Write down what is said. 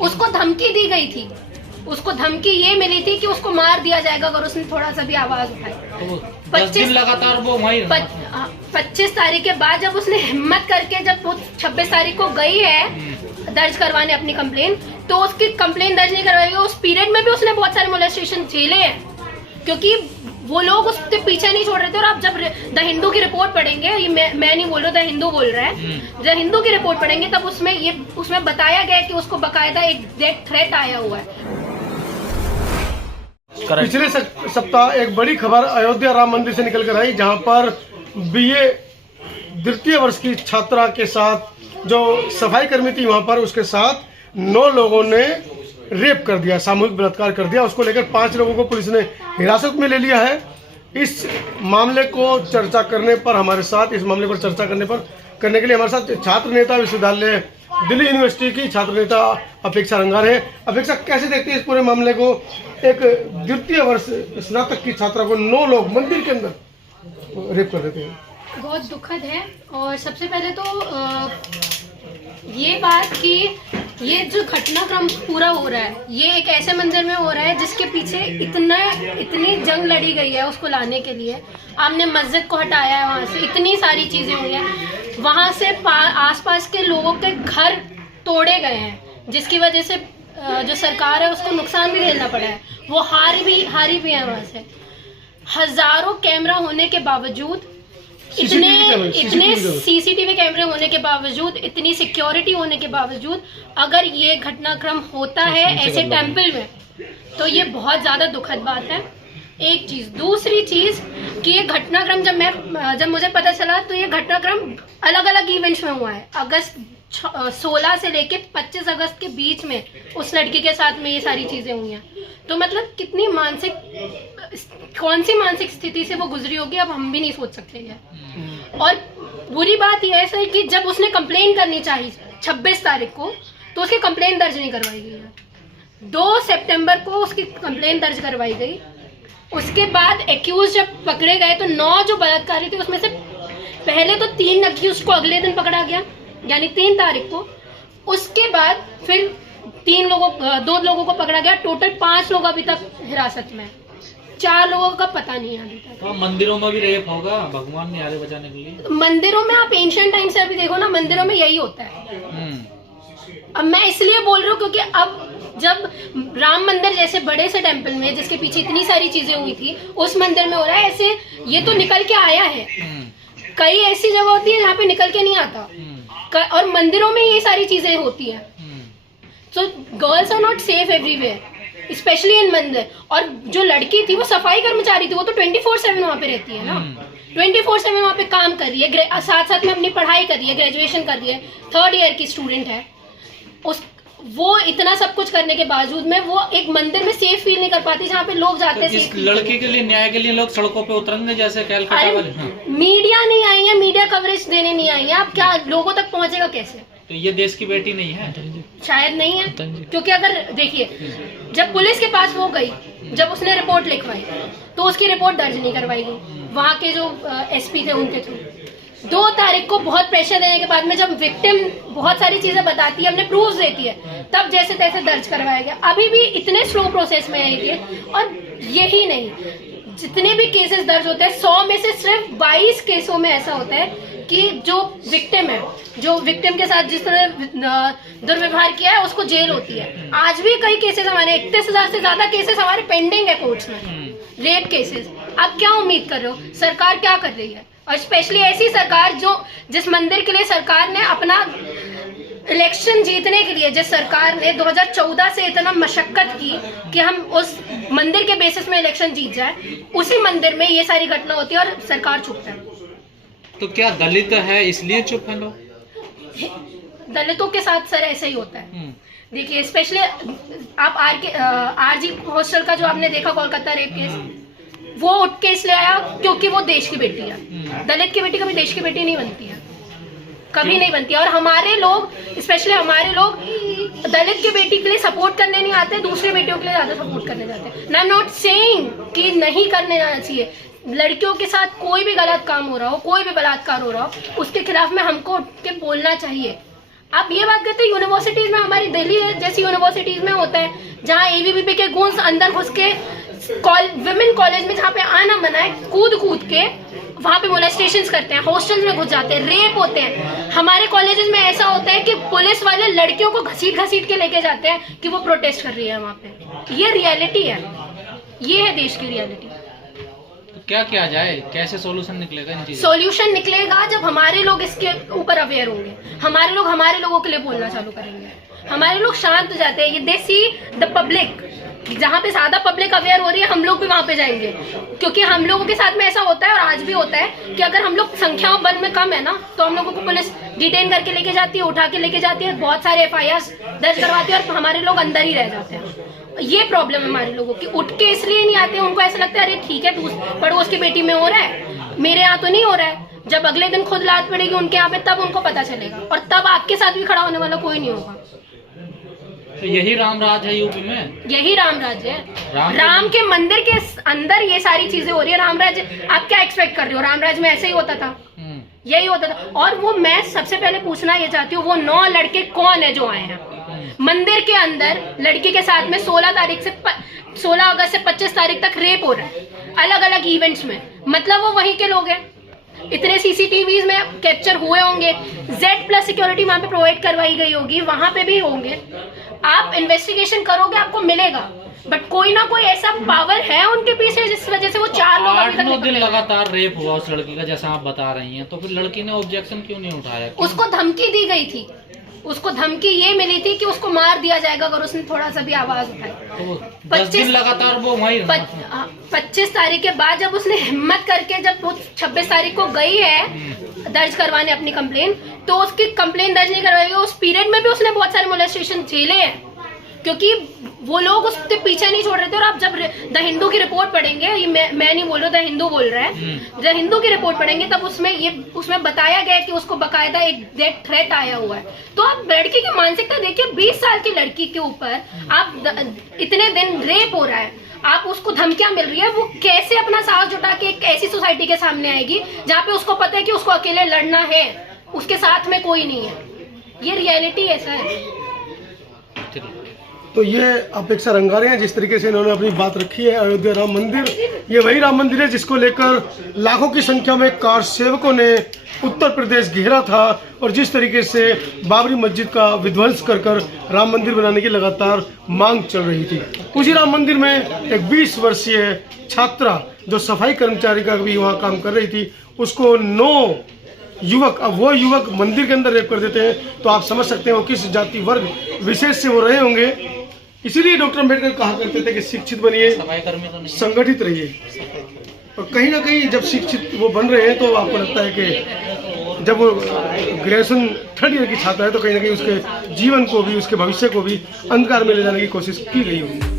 उसको धमकी दी गई थी, उसको धमकी ये मिली थी कि उसको मार दिया जाएगा अगर उसने थोड़ा सा भी आवाज उठाई। 25 लगातार वो वहीं 25 तारीख के बाद जब उसने हिम्मत करके जब वो 26 तारीख को गई है दर्ज करवाने अपनी कंप्लेन, तो उसकी कंप्लेन दर्ज नहीं करवाई। उस पीरियड में भी उसने बहुत सारे मोलेस्टेशन झेले हैं, क्योंकि वो लोग उसके पीछे नहीं छोड़ रहे थे। और आप जब द हिंदू की रिपोर्ट पढ़ेंगे, ये मैं नहीं बोल रहा, द हिंदू बोल रहा है, द हिंदू की रिपोर्ट पढ़ेंगे तब उसमें बताया गया कि उसको बकायदा एक डेथ थ्रेट आया हुआ है। पिछले सप्ताह एक बड़ी खबर अयोध्या राम मंदिर से निकल कर आई, जहां पर बीए द्वितीय वर्ष की छात्रा के साथ जो सफाई कर्मी थी वहां पर उसके साथ 9 लोगों ने रेप कर दिया, सामूहिक बलात्कार कर दिया। उसको लेकर 5 लोगों को पुलिस ने हिरासत में ले लिया है। इस मामले को चर्चा करने पर हमारे साथ, इस मामले पर चर्चा करने के लिए हमारे साथ छात्र नेता विश्वविद्यालय दिल्ली यूनिवर्सिटी की छात्र नेता अपेक्षा रंगार है। अपेक्षा, कैसे देखते हैं इस पूरे मामले को? एक द्वितीय वर्ष स्नातक की छात्रा को 9 लोग मंदिर के अंदर रेप कर देते हैं। बहुत दुखद है। और सबसे पहले तो ये बात कि ये जो घटनाक्रम पूरा हो रहा है, ये एक ऐसे मंदिर में हो रहा है जिसके पीछे इतनी जंग लड़ी गई है उसको लाने के लिए। आपने मस्जिद को हटाया है, वहाँ से इतनी सारी चीजें हुई हैं, वहाँ से आसपास के लोगों के घर तोड़े गए हैं, जिसकी वजह से जो सरकार है उसको नुकसान भी झेलना पड़ा है। वो हारी भी है वहाँ से। हजारों कैमरा होने के बावजूद, इतने सीसीटीवी कैमरे होने के बावजूद, इतनी सिक्योरिटी होने के बावजूद अगर ये घटनाक्रम होता है ऐसे टेम्पल में, तो ये बहुत ज्यादा दुखद बात है। एक चीज, दूसरी चीज कि ये घटनाक्रम जब मुझे पता चला तो ये घटनाक्रम अलग अलग इवेंट्स में हुआ है। अगस्त 16 से लेके 25 अगस्त के बीच में उस लड़की के साथ में ये सारी चीजें हुई हैं। तो मतलब कितनी कौन सी मानसिक स्थिति से वो गुजरी होगी, अब हम भी नहीं सोच सकते हैं। और बुरी बात यह है कि जब उसने कंप्लेन करनी चाहिए 26 तारीख को, तो उसकी कंप्लेन दर्ज नहीं करवाई गई है। 2 सितंबर को उसकी कंप्लेन दर्ज करवाई गई। उसके बाद एक्यूज जब पकड़े गए तो 9 जो बलात्कारी थे उसमें से पहले तो 3 एक्यूज को अगले दिन पकड़ा गया, यानी 3 तारीख को। उसके बाद फिर 2 लोगों को पकड़ा गया। टोटल 5 लोग अभी तक हिरासत में, 4 लोगों का पता नहीं है अभी तक। तो मंदिरों में भी रेप होगा, भगवान ने आगे बचाने के लिए। मंदिरों में आप एंशिएंट टाइम से अभी देखो ना, मंदिरों में यही होता है। अब मैं इसलिए बोल रही हूँ क्योंकि अब जब राम मंदिर जैसे बड़े से टेम्पल में, जिसके पीछे इतनी सारी चीजें हुई थी, उस मंदिर में हो रहा है ऐसे, ये तो निकल के आया है। कई ऐसी जगह होती है जहाँ पे निकल के नहीं आता, और मंदिरों में ये सारी चीजें होती है। So girls are not safe everywhere, especially in mandir. और जो लड़की थी वो सफाई कर्मचारी थी, वो तो 24/7 वहाँ पे रहती है ना, 24/7 वहाँ पे काम कर रही है, साथ साथ में अपनी पढ़ाई कर रही है, ग्रेजुएशन कर रही है, 3rd ईयर की स्टूडेंट है। वो इतना सब कुछ करने के बावजूद में वो एक मंदिर में सेफ फील नहीं कर पाती जहाँ पे लोग जाते हैं। तो इस लड़की के लिए, न्याय के लिए लोग सड़कों पे उतरेंगे जैसे कैलकाटा वाले। मीडिया नहीं आई है, मीडिया कवरेज देने नहीं आई है। आप क्या लोगों तक पहुँचेगा कैसे? तो ये देश की बेटी नहीं है, शायद नहीं है, क्योंकि अगर देखिए, जब पुलिस के पास वो गई, जब उसने रिपोर्ट लिखवाई, तो उसकी रिपोर्ट दर्ज नहीं करवाई गई वहाँ के जो एसपी थे उनके थ्रू। 2 तारीख को बहुत प्रेशर देने के बाद में जब विक्टिम बहुत सारी चीजें बताती है, अपने प्रूफ देती है, तब जैसे तैसे दर्ज करवाया गया। अभी भी इतने स्लो प्रोसेस में है ये। और यही नहीं, जितने भी केसेस दर्ज होते हैं 100 में से सिर्फ 22 केसों में ऐसा होता है कि जो विक्टिम है, जो विक्टिम के साथ जिस तरह दुर्व्यवहार किया है उसको जेल होती है। आज भी कई केसेस हमारे 31,000 से ज्यादा केसेस हमारे पेंडिंग है कोर्ट्स में, रेप केसेस। आप क्या उम्मीद कर रहे हो? सरकार क्या कर रही है? और स्पेशली ऐसी सरकार जिस मंदिर के लिए सरकार ने अपना इलेक्शन जीतने के लिए, जिस सरकार ने 2014 से इतना मशक्कत की कि हम उस मंदिर के बेसिस में इलेक्शन जीत जाए, उसी मंदिर में ये सारी घटना होती है और सरकार चुप है। तो क्या दलित है इसलिए चुप है लोग? दलितों के साथ सर ऐसा ही होता है। देखिए, स्पेशली आप आरजी हॉस्टल का जो आपने देखा कोलकाता रेप केस, वो उठ के इसलिए आया क्योंकि वो देश की बेटी है। दलित की बेटी कभी देश की बेटी नहीं बनती है, कभी नहीं बनती है। और हमारे लोग, स्पेशली हमारे लोग दलित की बेटी के लिए सपोर्ट करने नहीं आते, दूसरी बेटियों के लिए ज्यादा सपोर्ट करने जाते हैं। आई एम नॉट सेइंग कि नहीं करने जाना चाहिए। लड़कियों के साथ कोई भी गलत काम हो रहा हो, कोई भी बलात्कार हो रहा हो, उसके खिलाफ में हमको उठ के बोलना चाहिए। आप ये बात करते हैं यूनिवर्सिटीज में, हमारी दिल्ली जैसी यूनिवर्सिटीज में होता है जहाँ एबीवीपी के गुंस अंदर घुस के विमेन कॉलेज में जहाँ पे आना मना है, कूद के वहाँ पे मोलेस्टेशंस करते हैं, हॉस्टल्स में घुस जाते हैं, रेप होते हैं। हमारे कॉलेजेस में ऐसा होता है कि पुलिस वाले लड़कियों को घसीट के लेके जाते हैं कि वो प्रोटेस्ट कर रही है वहाँ पे। ये रियलिटी है, ये है देश की रियलिटी। तो क्या किया जाए, कैसे सॉल्यूशन निकलेगा इन चीजों? सॉल्यूशन निकलेगा जब हमारे लोग इसके ऊपर अवेयर होंगे, हमारे लोग हमारे लोगों के लिए बोलना चालू करेंगे, हमारे लोग शांत हो जाते हैं। ये दे सी द पब्लिक, जहाँ पे ज्यादा पब्लिक अवेयर हो रही है हम लोग भी वहां पे जाएंगे, क्योंकि हम लोगों के साथ में ऐसा होता है और आज भी होता है कि अगर हम लोग संख्याओं बल में कम है ना तो हम लोगों को पुलिस डिटेन करके लेके जाती है, उठा के लेके जाती है, बहुत सारे FIR दर्ज करवाती है और हमारे लोग अंदर ही रह जाते हैं। ये प्रॉब्लम है हमारे लोगों की। उठ के इसलिए नहीं आते, उनको ऐसा लगता है अरे ठीक है पड़ोस की बेटी में हो रहा है, मेरे यहाँ तो नहीं हो रहा है। जब अगले दिन खुद लात पड़ेगी उनके यहाँ पे तब उनको पता चलेगा, और तब आपके साथ भी खड़ा होने वाला कोई नहीं होगा। तो यही राम राज है यूपी में, यही राम राज्य है। राम के मंदिर के अंदर ये सारी चीजें हो रही है। राम राज आप क्या एक्सपेक्ट कर रहे हो? राम राज में ऐसे ही होता था, यही होता था। और वो मैं सबसे पहले पूछना ये चाहती हूँ, वो 9 लड़के कौन है जो आए हैं मंदिर के अंदर? लड़की के साथ में 16 अगस्त से 25 तारीख तक रेप हो रहा है अलग अलग इवेंट्स में, मतलब वो वहीं के लोग हैं। इतने CCTVs में कैप्चर हुए होंगे, Z+ सिक्योरिटी वहां पे प्रोवाइड करवाई गई होगी, वहां पे भी होंगे। आप इन्वेस्टिगेशन करोगे आपको मिलेगा, बट कोई ना कोई ऐसा पावर है उनके पीछे जिस वजह से वो 4 लोग अभी तक 8-9 दिन लगातार रेप हुआ उस लड़की का, जैसा आप बता रही हैं, तो फिर लड़की ने ऑब्जेक्शन क्यों नहीं उठाया? उसको धमकी दी गई थी, उसको धमकी ये मिली थी कि उसको मार दिया जाएगा अगर उसने थोड़ा सा भी आवाज उठाई। तो 10 दिन लगातार वो वही 25 तारीख के बाद जब उसने हिम्मत करके, जब वो 26 तारीख को गई है दर्ज करवाने अपनी कंप्लेन, तो उसकी कंप्लेन दर्ज नहीं करवाई। उस पीरियड में भी उसने बहुत सारे मोलेस्टेशन झेले हैं, क्योंकि वो लोग उसके पीछे नहीं छोड़ रहे थे। और आप जब द हिंदू की रिपोर्ट पढ़ेंगे, ये मैं नहीं बोल रहा, द हिंदू बोल रहा है, द हिंदू की रिपोर्ट पढ़ेंगे तब उसमें बताया गया कि उसको बकायदा एक डेथ थ्रेट आया हुआ है। तो आप लड़की की मानसिकता देखिए, 20 साल की लड़की के ऊपर आप इतने दिन रेप हो रहा है, आप उसको धमकियां मिल रही है, वो कैसे अपना साहस जुटा के एक ऐसी सोसाइटी के सामने आएगी जहाँ पे उसको पता है कि उसको अकेले लड़ना है, उसके साथ में कोई नहीं है। ये रियलिटी ऐसा है। तो ये अपेक्षा रंगा रहे हैं जिस तरीके से इन्होंने अपनी बात रखी है। अयोध्या राम मंदिर, ये वही राम मंदिर है जिसको लेकर लाखों की संख्या में कार सेवकों ने उत्तर प्रदेश घेरा था, और जिस तरीके से बाबरी मस्जिद का विध्वंस कर राम मंदिर बनाने की लगातार मांग चल रही थी। उसी राम मंदिर में एक 20 वर्षीय छात्रा जो सफाई कर्मचारी का भी वहाँ काम कर रही थी, उसको 9 युवक, अब वो युवक मंदिर के अंदर रेप कर देते हैं, तो आप समझ सकते हैं वो किस जाति वर्ग विशेष से वो रहे होंगे। इसीलिए डॉक्टर अम्बेडकर कहा करते थे कि शिक्षित बनिए, संगठित रहिए। और कहीं ना कहीं जब शिक्षित वो बन रहे हैं तो आपको लगता है कि जब वो ग्रेजुएशन 3rd ईयर की छात्रा है तो कहीं ना कहीं उसके जीवन को भी, उसके भविष्य को भी अंधकार में ले जाने की कोशिश की गई होगी।